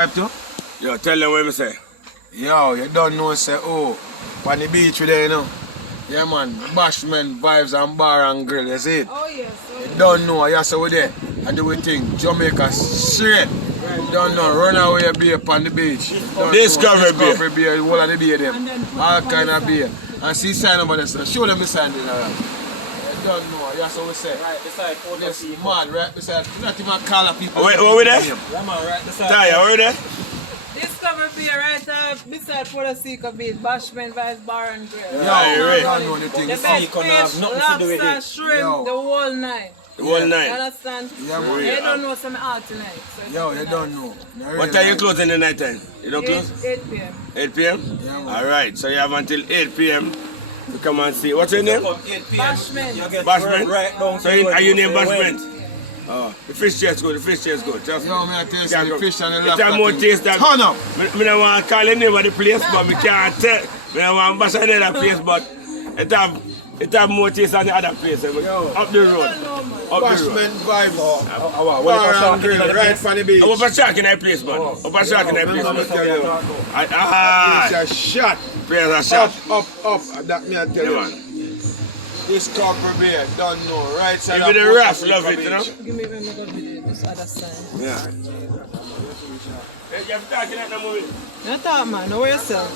Yo, tell them what me say. Yo, you don't know, say, oh, on the beach with there, you know. Yeah, man, Bashment Vibes and Bar and Grill, you see it? Oh, yes. Oh, yes. You don't know, you say we there. I do we think, Jamaica straight. You don't know, run away beer upon the beach. Discovery beer, the whole of the beer them. All kind of beer. And see sign about this, show them the sign there. You don't know, that's what we say. Right beside Yes, man, right beside, not even call people. Wait, what we there? Yeah, man, right beside. Taya, where we there? Discover beer right beside Puerto Rico Beach, Bashment Vibes Bar and Grill. Yo, right. you don't know the The thing. best Seek on have fish, nothing to do with lobster, it. shrimp, Yo. the whole night. The whole You night. understand? Yeah, man. They don't know some out tonight. So Yo, you don't know. What time you close in the night time? You don't close? 8 p.m. 8 p.m? Yeah, man. Alright, so you have until 8 p.m. to come and see. What's your name? From 8 p.m. Bashment. You get Bashment? right down So to are you named where you Bashment? Oh, the fish tastes good, the fish tastes good. Just Yo, man, I tell you, can't the go. fish and the It lobster have more thing. taste than... Turn up! I don't want to call the name of the place, but I can't tell. I don't want to bash another place, but it have more taste than the other place. Up the road. Up the road. Bashment Vibes. What Bar if and Grill, right from the beach. I'm up a shark in that place, man. Up a shark in that place, Let me man. tell you. It's a shot. Praise a shark. Up. That me I tell Yeah, you. man. This copper beer, don't know. Right side Even of the Puerto rafts Rico love it, you know? Beach. Give me when we go to this other side. Yeah. You have to talk in that movie. You talk, man. Know yourself.